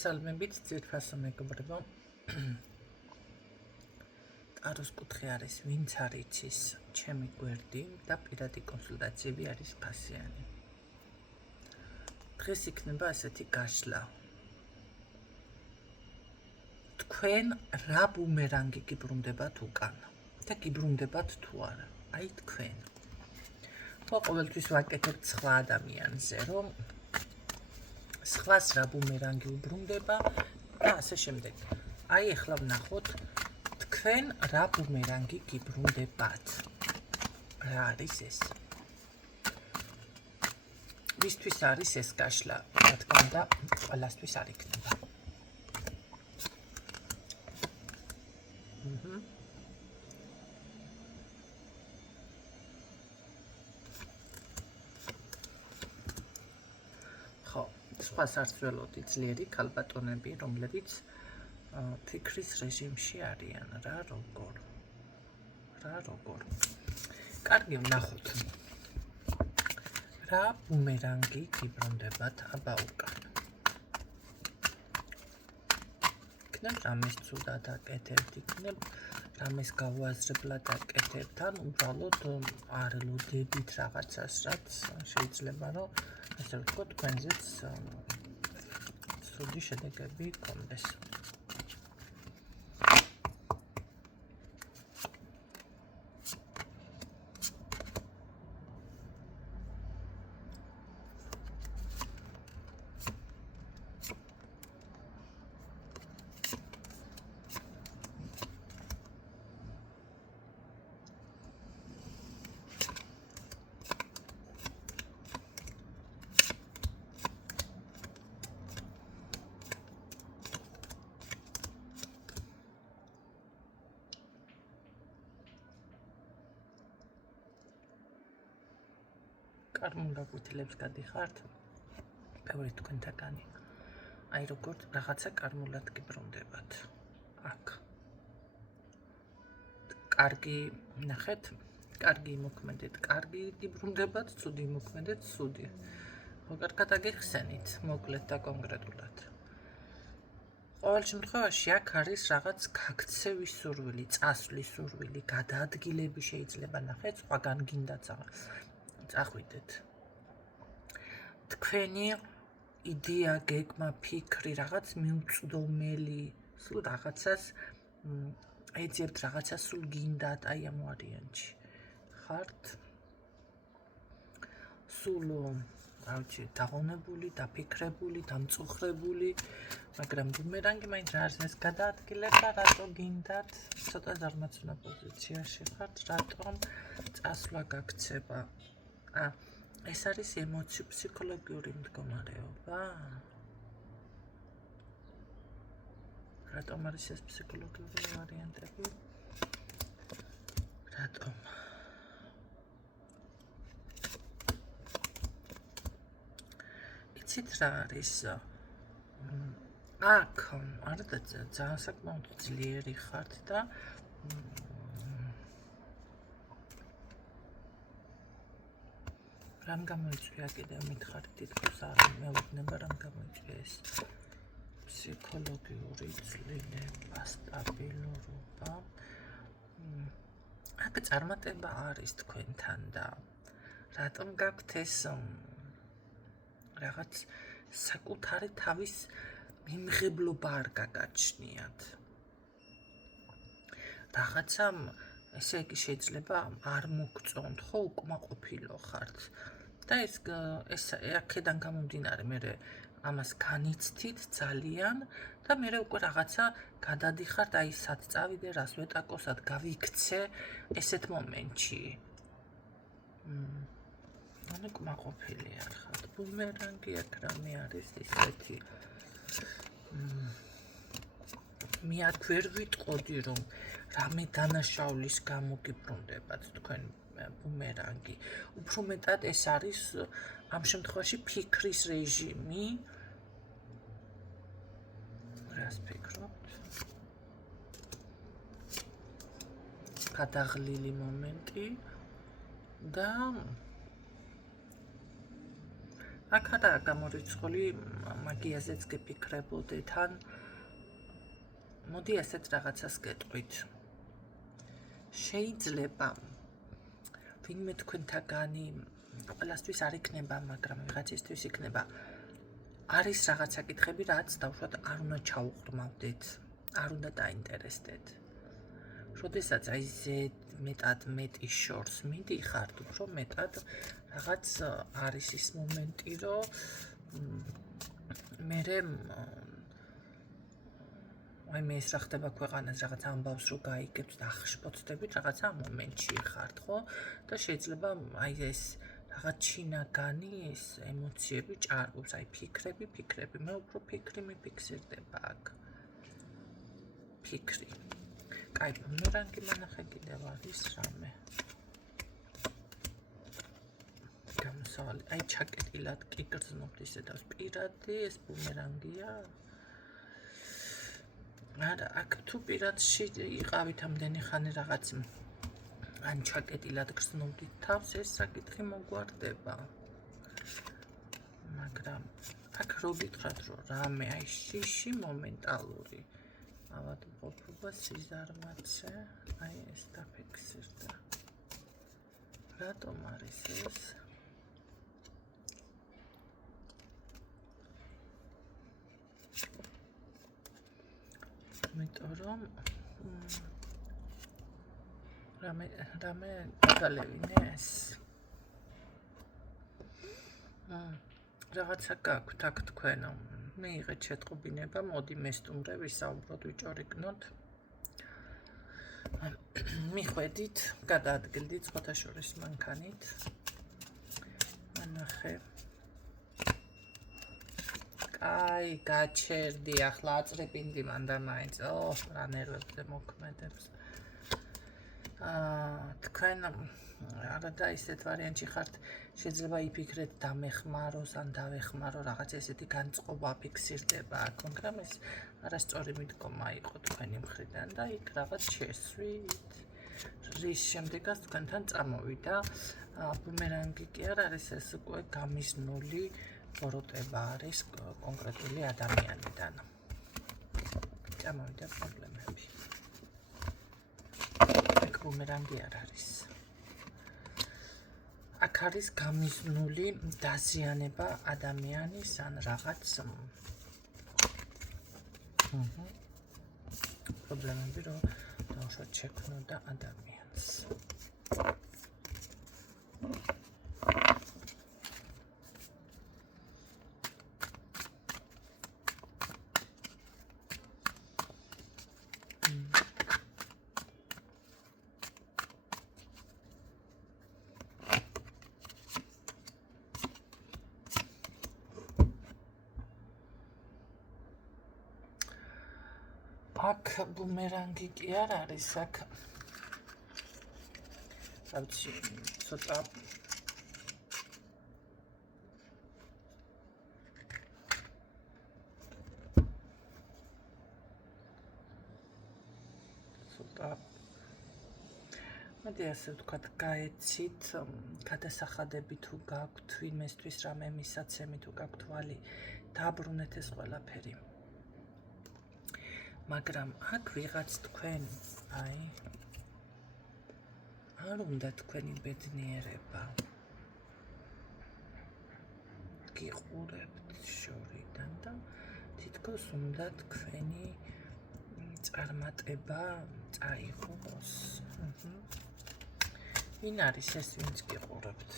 სალმებით ძირფასო მეგობრებო ტაროს კუთხე არის ვინც არ იცის ჩემი გვერდი და პირადი კონსულტაციები არის ფასიანი დღეს იქნება ასეთი გაშლა თქვენ რა ბუმერანგი გიბრუნდებათ უკან და გიბრუნდებათ თუ არა აი თქვენ ხო ყოველთვის ვაკეთებ სხვა ადამიანზე რომ სხვას რა ბუმერანგი უბრუნდება და ასე შემდეგ. აი ახლა ვნახოთ თქვენ რა ბუმერანგი გიბრუნდებათ. რა არის ეს? ვისთვის არის ეს გაშლა? რა თქმა უნდა, ყველასთვის არ იქნება. სხვა სარცველოდი ძლიერი ქალბატონები, რომლებიც ფიქრის რეჟიმში არიან, რა როგორ. კარგი, ვნახოთ. რა ბუმერანგი გიბრუნდებათ აბა უკან. იქნებ რამეს ცუდად აკეთებთ, იქნებ რამეს გაუაზრებლად აკეთებთ, ან უბრალოდ არ ელოდებით რაღაცას, რაც შეიძლება რომ ასე ვთქვათ, თქვენზეც ცუდი შედეგები გქონდეს. კარგ გაგვითილებს გადიხართ ბევრი თქვენთაგანი აი როგორც რაღაცა კარგულად გიბრუნდებათ აქ კარგი ნახეთ კარგი მოქმედეთ კარგი გიბრუნდებათ ცუდი მოქმედეთ ცუდი როგორ გადაგიხსენით მოკლედ და კონკრეტულად ყოველ შემთხვევაში აქ არის რაღაც გაქცევის სურვილი წასვლის სურვილი გადაადგილები შეიძლება ნახეთ სხვაგან გინდათ წახვიდეთ თქვენი იდეა გეგმა ფიქრი რაღაც მიუწვდომელი სულ რაღაცას ეძებთ რაღაცას სულ გინდათ აი ამ ვარიანტში ხართ სულ ავჭი დაღონებული დაფიქრებული დამწუხრებული მაგრამ ბუმერანგი მაინც რა არის ეს გადაადგილება რატო გინდათ ცოტა ზარმაცუნა პოზიციაში ხართ რატომ წასვლა გაქცება ეს არის ემოციურ ფსიქოლოგიური მდგომარეობა? რატომ არის ეს ფსიქოლოგიური ვარიანტები? რატომ? იცით რა არის? აქ არა ძალიან საკმაოდ ძლიერი ხართ და რამ გამოიწვია კიდევ მითხარი თითქოს არ მეუბნება რამ გამოიწვია ეს ფსიქოლოგიური ცვლილება სტაბილურობა აქ წარმატება არის თქვენთან და რატომ გაქვთ ეს რაღაც საკუთარი თავის მიმღებლობა არ გაგაჩნიათ რაღაცამ ესე იგი შეიძლება არ მოგწონთ ხო უკმაყოფილო ხართ და ეს აქედან გამომდინარე მე ამას განიცდით ძალიან და მე უკვე რაღაცა გადადიხართ აი სად წავიდე რას ვეტაკო სად გავიქცე ესეთ მომენტში ანუ უკმაყოფილი არ ხართ ბუმერანგი აქ რამე არის ისეთი მე აქ ვერ ვიტყოდი რომ რამე დანაშაულის გამო გიბრუნდებათ თქვენ ბუმერანგი უფრო მეტად ეს არის ამ შემთხვევაში ფიქრის რეჟიმი რას ფიქრობთ გადაღლილი მომენტი და აქ არა გამორიცხული მაგიაზეც გიფიქრებოდეთ ან მოდი ასეთ რაღაცას გეტყვით. შეიძლება ვინმე თქვენთაგანი ყველასთვის არ იქნება, მაგრამ ვიღაცისთვის იქნება. არის რაღაცა კითხები, რაც დავუშვათ არ უნდა ჩაუღრმავდეთ, არ უნდა დაინტერესდეთ. როდესაც აი მეტად მეტი შორს მიდიხართ, უფრო მეტად რაღაც არის ის მომენტი, რომ მერე აი მე ეს რა ხდება ქვეყანას, რაღაც ამბავს რო გაიგებთ და ახშპოцდებით, რაღაცა მომენტში ხართ, ხო? და შეიძლება აი ეს რაღაც ჩინაგანი ეს ემოციები ჭარბობს, აი ფიქრები, მე უფრო ფიქრი მიფიქსირდება აქ. ფიქრი. კაი, ბუმერანგი მანახე კიდევ არის რამე. გამოსავალი, აი ჩაკეტილად კი გრძნობთ ისე და პირადი ეს ბუმერანგია. არა, აქ თუ პირადში იყავით ამდენი ხანი რაღაც ან ჩაკეტილად გრძნობდით თავს, ეს საკითხი მოგვარდება. მაგრამ აქ რო გითხრათ, რომ რამე აი შიში მომენტალური ავადმყოფობა სიზარმაცე, აი ეს დაფიქსირდა. რატომ არის ეს? იმიტომ რომ რამე გაგალევინეს. რაღაცა გაქვთ აქ თქვენ. მიიღეთ შეტყობინება, მოდი მესტუმრე ვისაუბროთ, ვიჭორიგნოთ. მიხვედით, გადაადგილდით სხვათა შორის მანქანით. მანახე. აი, გაჩერდი, ახლა აწრებინდი მანდა მაინც. რა ნერვებზე მოქმედებს. თქვენ არა და ისეთ ვარიანტში ხართ, შეიძლება იფიქრეთ დამეხმაროს ან დავეხმარო, რაღაც ესეთი განწყობა ფიქსირდება აქ, მაგრამ ეს არასწორი მიდგომა იყო თქვენი მხრიდან და იქ რაღაც შესვით. რის შემდეგაც თქვენთან წამოვიდა ბუმერანგი კი არ არის, ეს უკვე გამიზნული ბოროტება არის კონკრეტული ადამიანიდან. წამოვიდა პრობლემები. აქ ბუმერანგი არ არის. აქ არის გამიზნული დაზიანება ადამიანის ან რაღაც პრობლემები, რომ დავუშვათ შექმნოდა ადამიანს. აქ ბუმერანგი კი არ არის, აქ ვიცი, ცოტა მოდი ასე ვთქვათ, გაეცით, გადასახადები თუ გაქვთ, ვინმესთვის რამე მისაცემი თუ გაქვთ ვალი, დააბრუნეთ ეს ყველაფერი. მაგრამ აქ ვიღაც თქვენ, აი, არ უნდა თქვენი ბედნიერება. გიყურებთ შორიდან და თითქოს უნდა თქვენი წარმატება წაიღოს. ვინ არის ეს, ვინც გიყურებთ?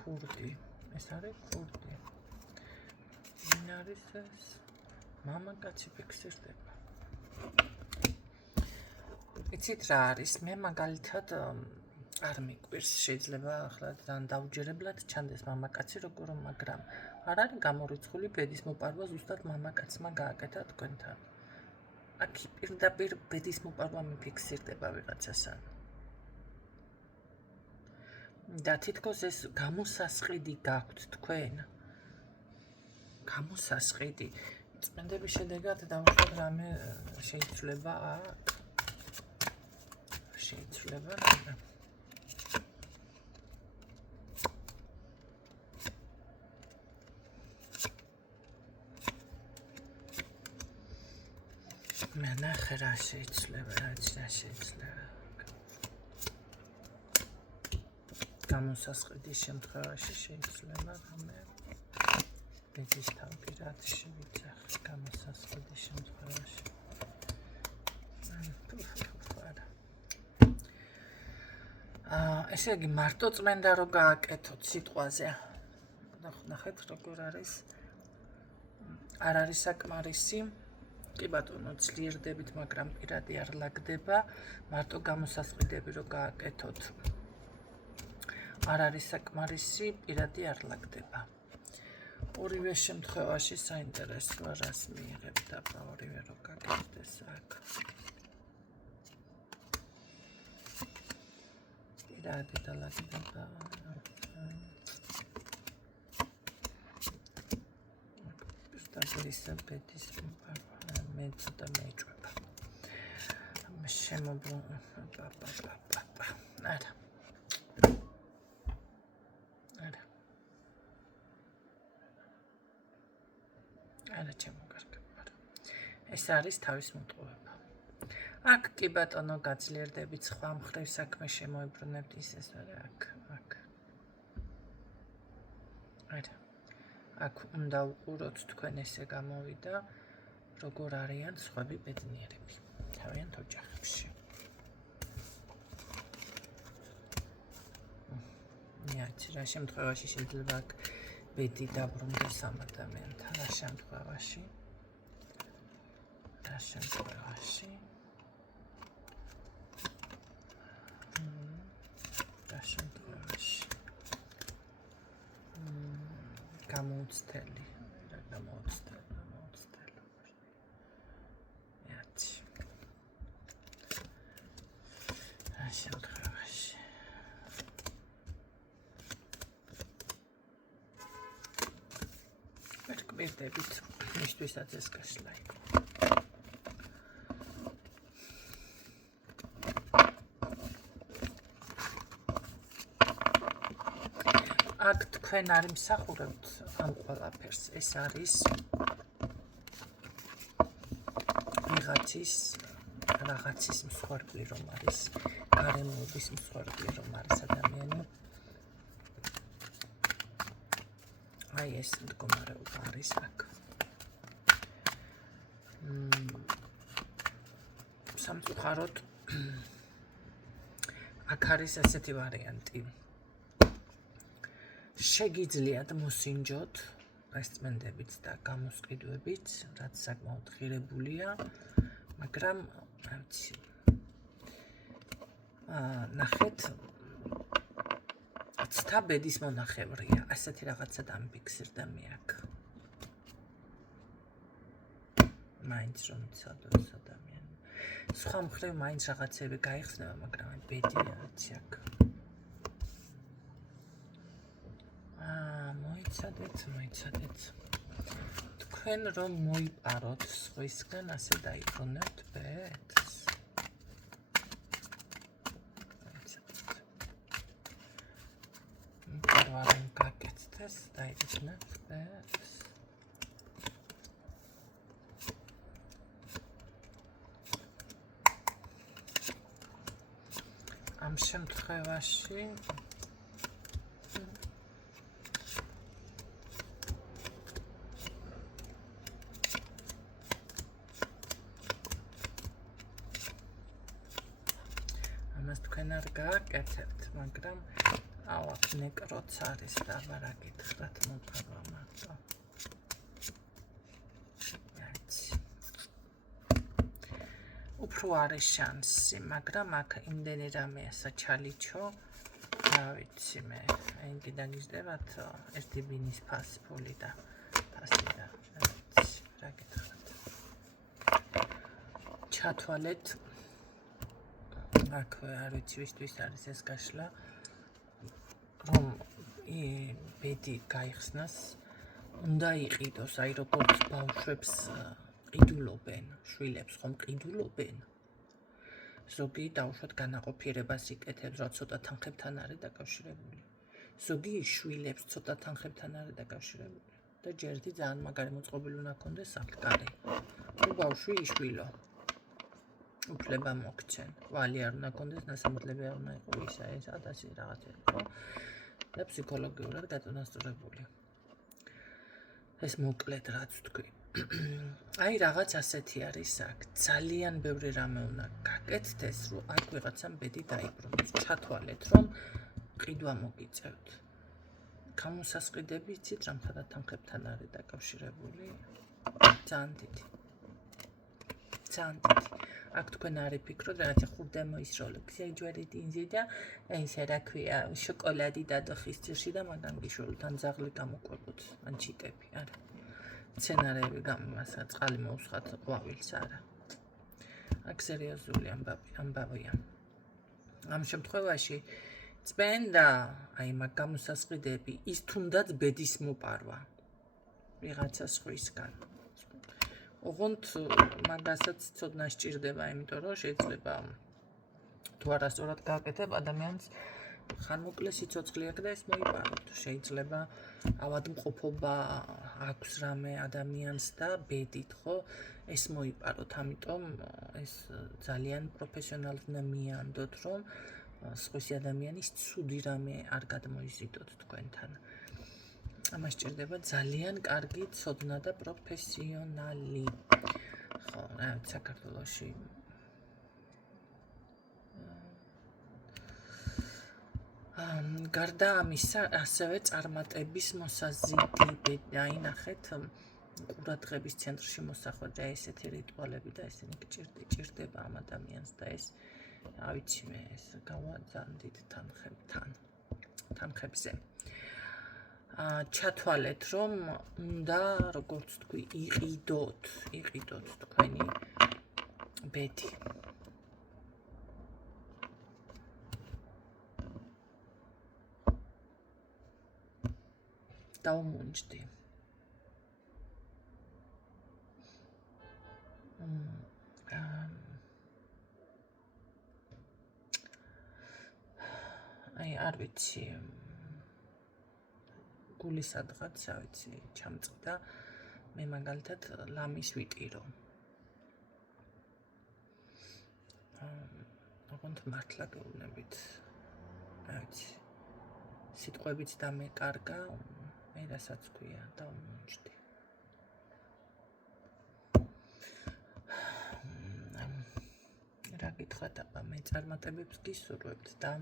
ქურდი, ეს არის ქურდი. ვინ არის ეს? მამაკაცი ფიქსირდება. იცით რა არის? მე მაგალითად არ მიკვირს, შეიძლება ახლა დაუჯერებლად ჩანდეს მამაკაცი როგორ, მაგრამ არ არის გამორიცხული ბედის მოპარვა ზუსტად მამაკაცმა გააკეთა თქვენთან. აქ პირდაპირ ბედის მოპარვა მიფიქსირდება ვიღაცასთან. და თითქოს ეს გამოსასყიდი გაქვთ თქვენ. გამოსასყიდი. წმენდების შედეგად დავუშვათ რამე შეიძლება აქ. შეიცვლება რა. მე ნახე რა შეიცვლება, რა შეიცვლება. გამოსასყიდის შემთხვევაში შეიცვლება რამე. ბედის თან პირად შევიძახ გამოსასყიდის შემთხვევაში. ესე იგი მარტო წმენდა რომ გააკეთოთ სიტყვაზე. ნახეთ როგორ არის. არ არის საკმარისი. კი ბატონო, ძლიერდებით, მაგრამ პირადი არ ლაგდება. მარტო გამოსასყიდები რომ გააკეთოთ. არ არის საკმარისი, პირადი არ ლაგდება. ორივე შემთხვევაში საინტერესოა რას მიიღებთ და ორივე რო გაკეთდეს აქ. პირადი და ლაგდება. სტაბილიზა ბედის მე ცოტა მეჭვება. შემობრუნ არა. არა ჩემოგარგება. ეს არის თავის მოტყუება. აქ კი ბატონო გაძლიერდებით სხვა მხრივ საქმე შემოიბრუნებთ ისეს არა აქ. არა. აქ უნდა უყუროთ თქვენ ესე გამოვიდა როგორ არიან სხვები ბედნიერები. თავიანთ ოჯახებში. მეც რა შემთხვევაში შეიძლება აქ ბედი დაბრუნდეს ამ ადამიანთან რა შემთხვევაში. გამოუცდელი. რა შემთხვევაში. მერკვირდებით მისთვისაც ეს გასლა იყო. აქ თქვენ არ იმსახურებთ ამ ყველაფერს. ეს არის რაღაცის მსხვერპლი რომ არის, გარემოების მსხვერპლი რომ არის ადამიანი. აი ეს მდგომარეობა არის აქ. სამწუხაროდ აქ არის ასეთი ვარიანტი. შეგიძლიათ მოსინჯოთ ეს წმენდებით და გამოსყიდვებით, რაც საკმაოდ ღირებულია, მაგრამ ნახეთ ცთა ბედის მონახევრია. ასეთი რაღაცა დამიფიქსირდა მე აქ. მაინც რომ ცადოს ადამიანი. სხვა მხრივ მაინც რაღაცები გაიხსნება, მაგრამ ბედი არის აქ. მოიცადეთ. თქვენ რომ მოიპაროთ სხვისგან, ასე დაიბრუნებთ ბედს. მყარვარემ გაკეთდეს, დაიბრუნებთ ბედს. ამ შემთხვევაში თქვენ არ გააკეთებთ, მაგრამ ავაც ნეკროც არის და აღარ აკითხრათ მოფარვა მარტო. უფრო არის შანსი, მაგრამ აქ იმდენი რამეა საჩალიჩო, რა ვიცი მე, აინკი დაგიზდებათ ერთი ბინის ფასი და რა ვიცი, რა გითხრათ. ჩათვალეთ აქ არ ვიცი ვისთვის არის ეს გაშლა, რომ ბედი გაიხსნას, უნდა იყიდოს, აი როგორც ბავშვებს ყიდულობენ, შვილებს ხომ ყიდულობენ. ზოგი დაუშვათ განაყოფიერებას იკეთებს, რა ცოტა თანხებთან არის დაკავშირებული. ზოგი შვილებს ცოტა თანხებთან არის დაკავშირებული. და ჯერ ერთი ძალიან მაგარი მოწყობილი უნდა ქონდეს საფრთხე. თუ ბავშვი იშვილო. უფლება მოგცენ. ვალი არ უნდა ქონდეს, ნასამართლები არ უნდა იყოს ისა ეს ადასი რაღაცები, ხო? და ფსიქოლოგიურად დაწონასწორებული. ეს მოკლედ რაც თქვი. აი რაღაც ასეთი არის აქ. ძალიან ბევრი რამე უნდა გაკეთდეს, რომ აქ ვიღაცამ ბედი დაიბრუნოს. ჩათვალეთ, რომ ყიდვა მოგიწევთ. გამოსასყიდები იცით რა მხარად თანხებთან არის დაკავშირებული? ძალიან დიდი. ძალიან დიდი. აქ თქვენ არ იფიქროთ, რაღაცა ხურდა მოისროლე, გზეჯვარი დინზი და ესე რა ქვია, შოკოლადი დადოხის ძირში და მაგან გიშველოთ, ან ძაღლი გამოკვებოთ, ან ჩიტები, არა. სცენარები გამიმასა, წყალი მოუსხათ ყვავილს, არა. აქ სერიოზული ამბავია. ამ შემთხვევაში წმენდა, აი მაგ გამოსასყიდები, ის თუნდაც ბედის მოპარვა. ვიღაცა სხვისგან. ოღონდ მაგასაც ცოდნა სჭირდება, იმიტომ რომ შეიძლება თუ არასწორად გააკეთებ ადამიანს ხანმოკლე სიცოცხლე აქვს და ეს მოიპაროთ. შეიძლება ავადმყოფობა აქვს რამე ადამიანს და ბედით, ხო? ეს მოიპაროთ, ამიტომ ეს ძალიან პროფესიონალად უნდა მიანდოთ, რომ სხვისი ადამიანის ცუდი რამე არ გადმოიზიდოთ თქვენთან. ამას სჭირდება ძალიან კარგი ცოდნა და პროფესიონალი. ხო, საქართველოში გარდა ამისა, ასევე წარმატების მოსაზიდი, აი ნახეთ, ყურადღების ცენტრში მოსახვედრა ესეთი რიტუალები და ესენი ჭირდება ამ ადამიანს და ეს ავიცი მე ეს ძალიან დიდ თანხებზე. ჩათვალეთ, რომ უნდა, როგორც თქვი, იყიდოთ თქვენი ბედი. დაუმუნჯდი. აი არ ვიცი გული სადღაც, რა ვიცი, ჩამწყდა მე მაგალითად ლამის ვიტირო. ოღონდ მართლა გეუბნებით, რა ვიცი, სიტყვებით დამეკარგა, მე რასაც ქვია, დაუმუნჯდი. რა გითხრათ, აბა, მე წარმატებებს გისურვებთ და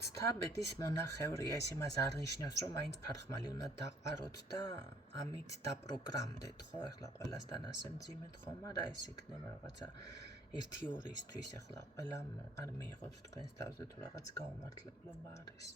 ცთაბედის მონახევრია, ეს იმას არ ნიშნავს, რომ მაინც ფარხმალი უნდა დაყაროთ და ამით დაპროგრამდეთ, ხო? ეხლა ყველასთან ასე მძიმედ ხო, მაგრამ ეს იქნება რაღაცა 1-2-ისთვის, ეხლა ყველამ არ მიიღოთ თქვენს თავზე თუ რაღაც გაუმართლებლობა არის.